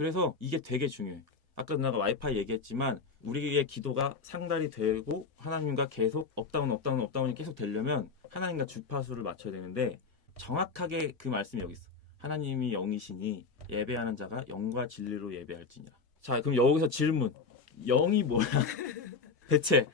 그래서 이게 되게 중요해. 아까 누나가 와이파이 얘기했지만 우리의 기도가 상달이 되고 하나님과 계속 업다운이 계속 되려면 하나님과 주파수를 맞춰야 되는데 정확하게 그 말씀이 여기 있어. 하나님이 영이시니 예배하는 자가 영과 진리로 예배할지니라. 자, 그럼 여기서 질문. 영이 뭐야? 대체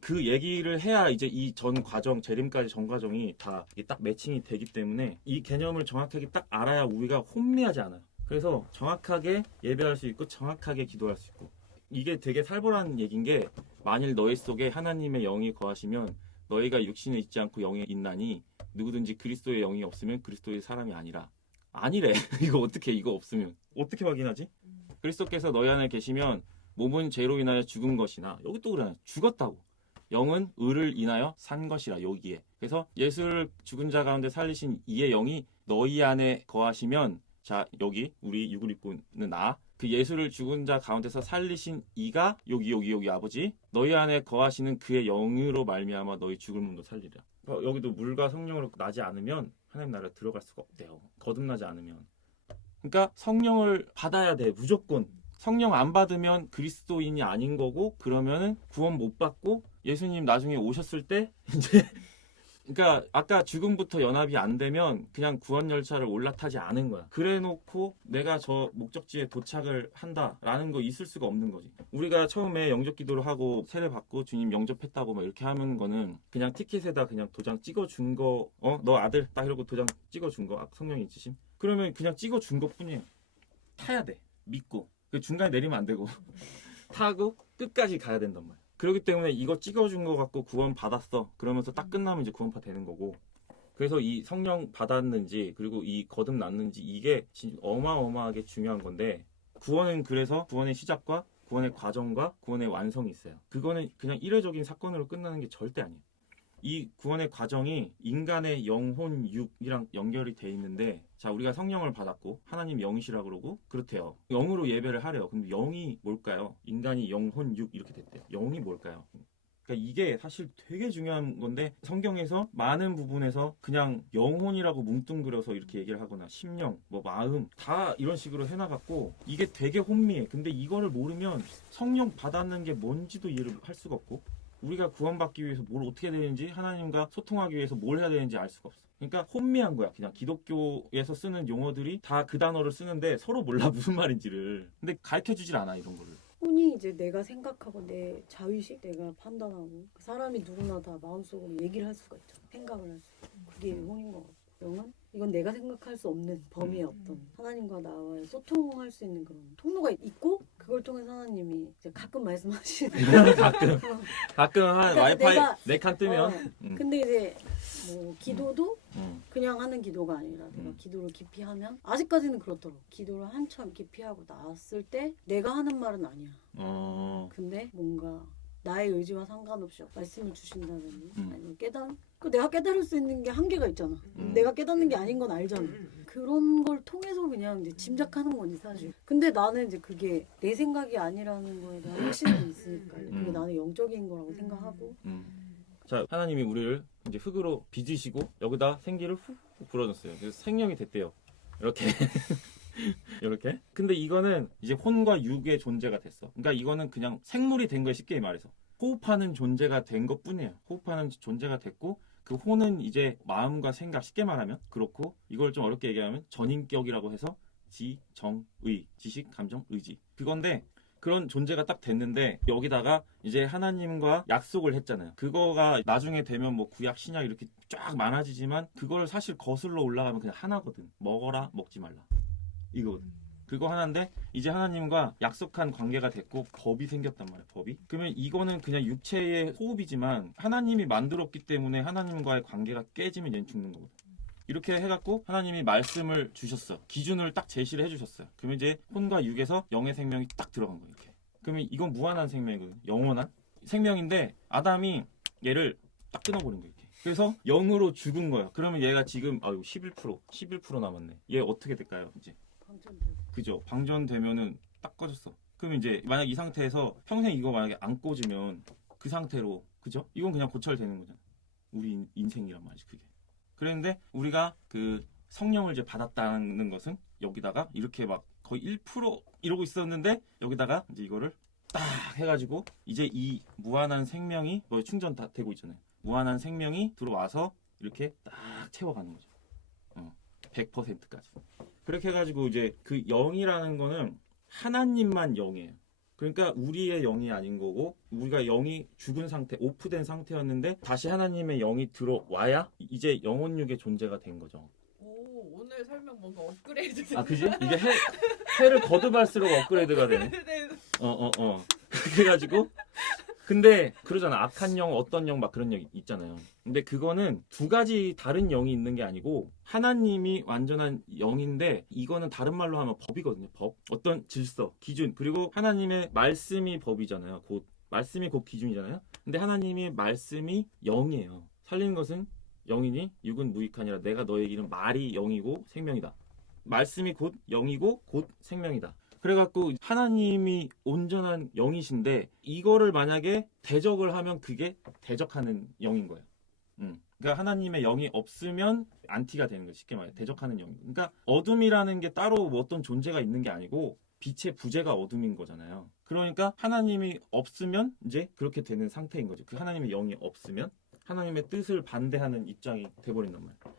그 얘기를 해야 이제 이 전 과정, 재림까지 전 과정이 다 딱 매칭이 되기 때문에 이 개념을 정확하게 딱 알아야 우리가 혼미하지 않아요. 그래서 정확하게 예배할 수 있고 정확하게 기도할 수 있고 이게 되게 살벌한 얘기인 게 만일 너희 속에 하나님의 영이 거하시면 너희가 육신에 있지 않고 영에 있나니 누구든지 그리스도의 영이 없으면 그리스도의 사람이 아니라. 아니래. 이거 어떻게 이거 없으면 어떻게 확인하지? 그리스도께서 너희 안에 계시면 몸은 죄로 인하여 죽은 것이나 여기 또 그러네. 죽었다고. 영은 의를 인하여 산 것이라 여기에. 그래서 예수를 죽은 자 가운데 살리신 이의 영이 너희 안에 거하시면 자 여기 우리 육을 입고 있는 나 그 예수를 죽은 자 가운데서 살리신 이가 여기 아버지 너희 안에 거하시는 그의 영으로 말미암아 너희 죽을 몸도 살리라. 여기도 물과 성령으로 나지 않으면 하나님 나라에 들어갈 수가 없대요. 거듭나지 않으면. 그러니까 성령을 받아야 돼. 무조건. 성령 안 받으면 그리스도인이 아닌 거고 그러면은 구원 못 받고 예수님 나중에 오셨을 때 이제 그러니까 아까 죽음부터 연합이 안 되면 그냥 구원 열차를 올라타지 않은 거야. 그래 놓고 내가 저 목적지에 도착을 한다라는 거 있을 수가 없는 거지. 우리가 처음에 영접 기도를 하고 세례 받고 주님 영접했다고 막 이렇게 하는 거는 그냥 티켓에다 그냥 도장 찍어준 거, 너 아들 딱 이러고 도장 찍어준 거, 성령이 있으심. 그러면 그냥 찍어준 것 뿐이에요. 타야 돼. 믿고. 그 중간에 내리면 안 되고 타고 끝까지 가야 된단 말이야. 그렇기 때문에 이거 찍어준 거 갖고 구원 받았어. 그러면서 딱 끝나면 이제 구원파 되는 거고. 그래서 이 성령 받았는지 그리고 이 거듭 났는지 이게 진짜 어마어마하게 중요한 건데 구원은 그래서 구원의 시작과 구원의 과정과 구원의 완성이 있어요. 그거는 그냥 일회적인 사건으로 끝나는 게 절대 아니에요. 이 구원의 과정이 인간의 영혼, 육이랑 연결이 돼 있는데 자 우리가 성령을 받았고 하나님 영이시라 그러고 그렇대요. 영으로 예배를 하래요. 근데 영이 뭘까요? 인간이 영혼, 육 이렇게 됐대요. 영이 뭘까요? 그러니까 이게 사실 되게 중요한 건데 성경에서 많은 부분에서 그냥 영혼이라고 뭉뚱그려서 이렇게 얘기를 하거나 심령, 뭐 마음 다 이런 식으로 해나갔고 이게 되게 혼미해. 근데 이거를 모르면 성령 받았는 게 뭔지도 이해를 할 수가 없고 우리가 구원받기 위해서 뭘 어떻게 해야 되는지 하나님과 소통하기 위해서 뭘 해야 되는지 알 수가 없어. 그러니까 혼미한 거야. 그냥 기독교에서 쓰는 용어들이 다 그 단어를 쓰는데 서로 몰라 무슨 말인지를. 근데 가르쳐주질 않아 이런 거를. 혼이 이제 내가 생각하고 내 자의식 내가 판단하고 사람이 누구나 다 마음속으로 얘기를 할 수가 있죠. 생각을 할 수 있고 그게 혼인 것 같고 영은 이건 내가 생각할 수 없는 범위의 어떤 하나님과 나와의 소통할 수 있는 그런 통로가 있고 그걸 통해서 하나님이 이제 가끔 말씀하시는 가끔 한 그러니까 와이파이 내가- 4칸 뜨면 근데 이제 뭐 기도도 그냥 하는 기도가 아니라 내가 기도를 깊이 하면 아직까지는 그렇더라고. 기도를 한참 깊이 하고 나왔을 때 내가 하는 말은 아니야. 근데 뭔가 나의 의지와 상관없이 말씀을 주신다든지 아니면 깨달음? 그 내가 깨달을 수 있는 게 한계가 있잖아. 내가 깨닫는 게 아닌 건 알잖아. 그런 걸 통해서 그냥 이제 짐작하는 거지 사실. 근데 나는 이제 그게 내 생각이 아니라는 거에 대한 확신이 있으니까 그게 나는 영적인 거라고 생각하고 자 하나님이 우리를 이제 흙으로 빚으시고 여기다 생기를 훅 불어줬어요. 그래서 생명이 됐대요. 이렇게 이렇게. 근데 이거는 이제 혼과 육의 존재가 됐어. 그러니까 이거는 그냥 생물이 된 거야 쉽게 말해서. 호흡하는 존재가 된 것 뿐이에요. 호흡하는 존재가 됐고 그 혼은 이제 마음과 생각 쉽게 말하면 그렇고 이걸 좀 어렵게 얘기하면 전인격이라고 해서 지, 정, 의, 지식, 감정, 의지 그건데 그런 존재가 딱 됐는데 여기다가 이제 하나님과 약속을 했잖아요. 그거가 나중에 되면 뭐 구약 신약 이렇게 쫙 많아지지만 그걸 사실 거슬러 올라가면 그냥 하나거든. 먹어라 먹지 말라 이거거든. 그거 하나인데 이제 하나님과 약속한 관계가 됐고 법이 생겼단 말이야. 법이. 그러면 이거는 그냥 육체의 호흡이지만 하나님이 만들었기 때문에 하나님과의 관계가 깨지면 얘는 죽는 거거든. 이렇게 해갖고 하나님이 말씀을 주셨어. 기준을 딱 제시를 해주셨어요. 그러면 이제 혼과 육에서 영의 생명이 딱 들어간 거예요. 이렇게. 그러면 이건 무한한 생명이거든. 영원한 생명인데 아담이 얘를 딱 끊어버린 거예요. 이렇게. 그래서 영으로 죽은 거예요. 그러면 얘가 지금 11% 남았네. 얘 어떻게 될까요? 이제 그죠? 방전되면은 딱 꺼졌어. 그러면 이제 만약 이 상태에서 평생 이거 만약에 안 꽂으면 그 상태로 그죠? 이건 그냥 고철되는 거잖아. 우리 인생이란 말이지 그게. 그랬는데 우리가 그 성령을 이제 받았다는 것은 여기다가 이렇게 막 거의 1% 이러고 있었는데 여기다가 이제 이거를 딱 해가지고 이제 이 무한한 생명이 거의 충전 다 되고 있잖아요. 무한한 생명이 들어와서 이렇게 딱 채워가는 거죠. 100%까지. 그렇게 해가지고 이제 그 0이라는 거는 하나님만 0이에요. 그러니까 우리의 0이 아닌 거고 우리가 0이 죽은 상태, 오프된 상태였는데 다시 하나님의 0이 들어와야 이제 영혼육의 존재가 된 거죠. 오, 오늘 설명 뭔가 업그레이드 아, 그지? 이게 해를 거듭할수록 업그레이드가 되네. 그래가지고 근데 그러잖아. 악한 영, 어떤 영 막 그런 영 있잖아요. 근데 그거는 두 가지 다른 영이 있는 게 아니고 하나님이 완전한 영인데 이거는 다른 말로 하면 법이거든요. 법. 어떤 질서, 기준. 그리고 하나님의 말씀이 법이잖아요. 말씀이 곧 기준이잖아요. 근데 하나님의 말씀이 영이에요. 살리는 것은 영이니 육은 무익하니라. 내가 너에게 이른 말이 영이고 생명이다. 말씀이 곧 영이고 곧 생명이다. 그래갖고 하나님이 온전한 영이신데 이거를 만약에 대적을 하면 그게 대적하는 영인 거예요. 그러니까 하나님의 영이 없으면 안티가 되는 거예요. 쉽게 말해 대적하는 영. 그러니까 어둠이라는 게 따로 뭐 어떤 존재가 있는 게 아니고 빛의 부재가 어둠인 거잖아요. 그러니까 하나님이 없으면 이제 그렇게 되는 상태인 거죠. 그 하나님의 영이 없으면 하나님의 뜻을 반대하는 입장이 돼버린단 말이에요.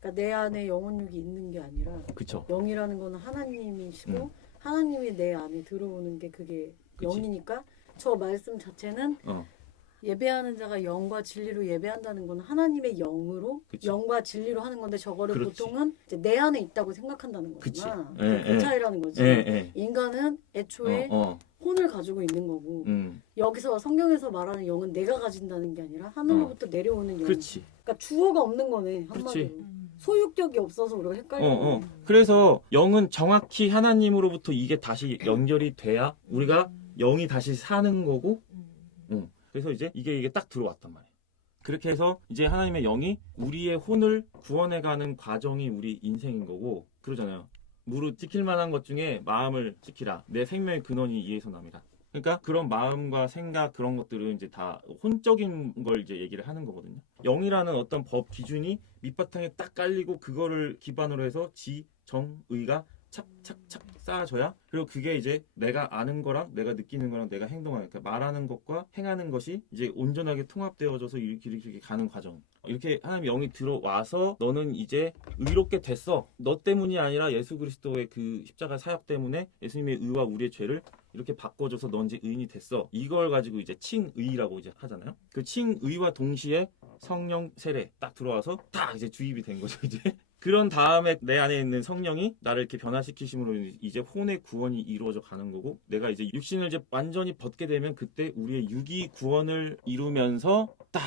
그러니까 내 안에 영혼육이 있는 게 아니라 그쵸. 영이라는 거는 하나님이시고 하나님이 내 안에 들어오는 게 그게 그치. 영이니까 저 말씀 자체는 예배하는 자가 영과 진리로 예배한다는 건 하나님의 영으로 그치. 영과 진리로 하는 건데 저거를 그렇지. 보통은 이제 내 안에 있다고 생각한다는 거구나. 예, 그 차이라는 거지. 인간은 애초에 혼을 가지고 있는 거고 여기서 성경에서 말하는 영은 내가 가진다는 게 아니라 하늘로부터 내려오는 영. 그렇지. 그러니까 주어가 없는 거네 한마디로. 그렇지. 소유격이 없어서 우리가 헷갈려. 그래서 영은 정확히 하나님으로부터 이게 다시 연결이 돼야 우리가 영이 다시 사는 거고 그래서 이제 이게 딱 들어왔단 말이에요. 그렇게 해서 이제 하나님의 영이 우리의 혼을 구원해가는 과정이 우리 인생인 거고 그러잖아요. 무릇 지킬 만한 것 중에 마음을 지키라. 내 생명의 근원이 이에서 납니다. 그러니까 그런 마음과 생각 그런 것들은 이제 다 혼적인 걸 이제 얘기를 하는 거거든요. 영이라는 어떤 법 기준이 밑바탕에 딱 깔리고 그거를 기반으로 해서 지, 정, 의가 착착착 쌓아져야 그리고 그게 이제 내가 아는 거랑 내가 느끼는 거랑 내가 행동하는 그러니까 말하는 것과 행하는 것이 이제 온전하게 통합되어져서 이렇게 가는 과정. 이렇게 하나님의 영이 들어와서 너는 이제 의롭게 됐어. 너 때문이 아니라 예수 그리스도의 그 십자가 사역 때문에 예수님의 의와 우리의 죄를 이렇게 바꿔줘서 넌 이제 의인이 됐어. 이걸 가지고 이제 칭의라고 이제 하잖아요. 그 칭의와 동시에 성령 세례 딱 들어와서 딱 이제 주입이 된 거죠 이제. 그런 다음에 내 안에 있는 성령이 나를 이렇게 변화시키심으로 이제 혼의 구원이 이루어져 가는 거고 내가 이제 육신을 이제 완전히 벗게 되면 그때 우리의 육이 구원을 이루면서 딱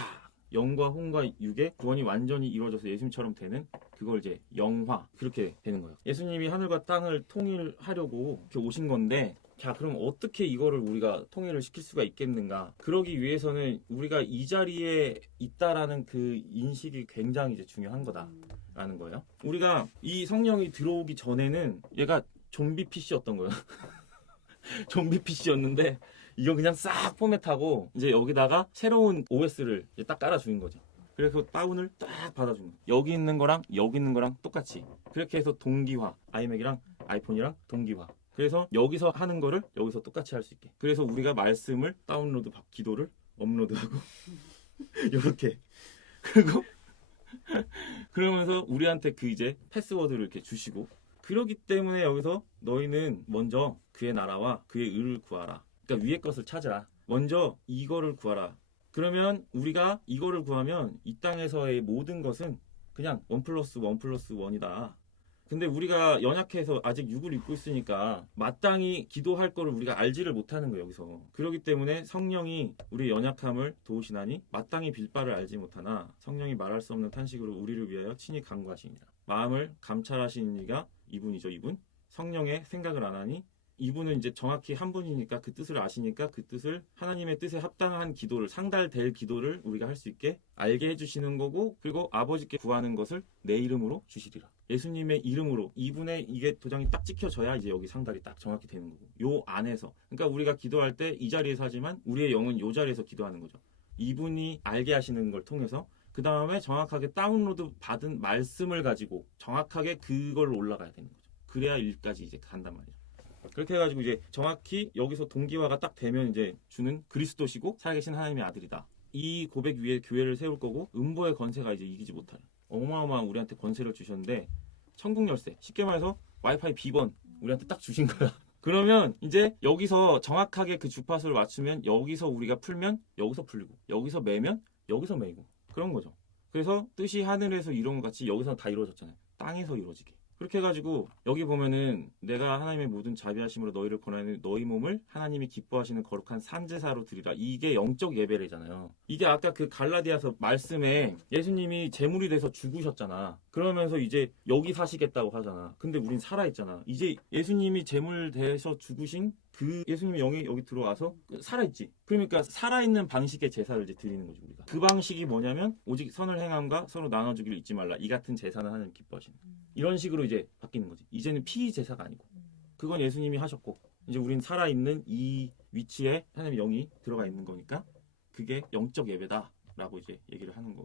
영과 혼과 육의 구원이 완전히 이루어져서 예수님처럼 되는 그걸 이제 영화 그렇게 되는 거예요. 예수님이 하늘과 땅을 통일하려고 이렇게 오신 건데 자 그럼 어떻게 이거를 우리가 통일을 시킬 수가 있겠는가? 그러기 위해서는 우리가 이 자리에 있다라는 그 인식이 굉장히 이제 중요한 거다라는 거예요. 우리가 이 성령이 들어오기 전에는 얘가 좀비 PC였던 거예요. 좀비 PC였는데 이거 그냥 싹 포맷하고 이제 여기다가 새로운 OS를 이제 딱 깔아주는 거죠. 그래서 다운을 딱 받아주는 거예요. 여기 있는 거랑 여기 있는 거랑 똑같이 그렇게 해서 동기화 아이맥이랑 아이폰이랑 동기화 그래서 여기서 하는 거를 여기서 똑같이 할 수 있게. 그래서 우리가 말씀을 다운로드, 기도를 업로드하고 이렇게 그리고 그러면서 우리한테 그 이제 패스워드를 이렇게 주시고 그러기 때문에 여기서 너희는 먼저 그의 나라와 그의 의를 구하라. 그러니까 위의 것을 찾으라. 먼저 이거를 구하라. 그러면 우리가 이거를 구하면 이 땅에서의 모든 것은 그냥 1+1+1이다. 근데 우리가 연약해서 아직 육을 입고 있으니까 마땅히 기도할 거를 우리가 알지를 못하는 거예요 여기서. 그렇기 때문에 성령이 우리의 연약함을 도우시나니 마땅히 빌 바를 알지 못하나 성령이 말할 수 없는 탄식으로 우리를 위하여 친히 간구하시니라. 마음을 감찰하시는 이가 이분이죠. 이분 성령의 생각을 안 하니 이분은 이제 정확히 한 분이니까 그 뜻을 아시니까 그 뜻을 하나님의 뜻에 합당한 기도를 상달될 기도를 우리가 할 수 있게 알게 해주시는 거고 그리고 아버지께 구하는 것을 내 이름으로 주시리라. 예수님의 이름으로 이분의 이게 도장이 딱 찍혀져야 이제 여기 상달이 딱 정확히 되는 거고 요 안에서 그러니까 우리가 기도할 때 이 자리에서 하지만 우리의 영은 요 자리에서 기도하는 거죠. 이분이 알게 하시는 걸 통해서 그 다음에 정확하게 다운로드 받은 말씀을 가지고 정확하게 그걸로 올라가야 되는 거죠. 그래야 일까지 이제 간단 말이죠. 그렇게 해가지고 이제 정확히 여기서 동기화가 딱 되면 이제 주는 그리스도시고 살아계신 하나님의 아들이다. 이 고백 위에 교회를 세울 거고 음보의 권세가 이제 이기지 못할 어마어마한 우리한테 권세를 주셨는데 천국 열쇠 쉽게 말해서 와이파이 비번 우리한테 딱 주신 거야. 그러면 이제 여기서 정확하게 그 주파수를 맞추면 여기서 우리가 풀면 여기서 풀리고 여기서 매면 여기서 매이고 그런 거죠. 그래서 뜻이 하늘에서 이룬 것 같이 여기서 다 이루어졌잖아요. 땅에서 이루어지게. 그렇게 해가지고 여기 보면은 내가 하나님의 모든 자비하심으로 너희를 권하는 너희 몸을 하나님이 기뻐하시는 거룩한 산제사로 드리라. 이게 영적 예배래잖아요. 이게 아까 그 갈라디아서 말씀에 예수님이 제물이 돼서 죽으셨잖아. 그러면서 이제 여기 사시겠다고 하잖아. 근데 우린 살아있잖아. 이제 예수님이 제물 돼서 죽으신 그 예수님의 영이 여기 들어와서 살아있지. 그러니까 살아있는 방식의 제사를 이제 드리는 거지 우리가. 그 방식이 뭐냐면 오직 선을 행함과 서로 나눠주기를 잊지 말라. 이 같은 제사는 하나님 기뻐하시는. 이런 식으로 이제 바뀌는 거지. 이제는 피 제사가 아니고 그건 예수님이 하셨고 이제 우린 살아있는 이 위치에 하나님의 영이 들어가 있는 거니까 그게 영적 예배다라고 이제 얘기를 하는 거.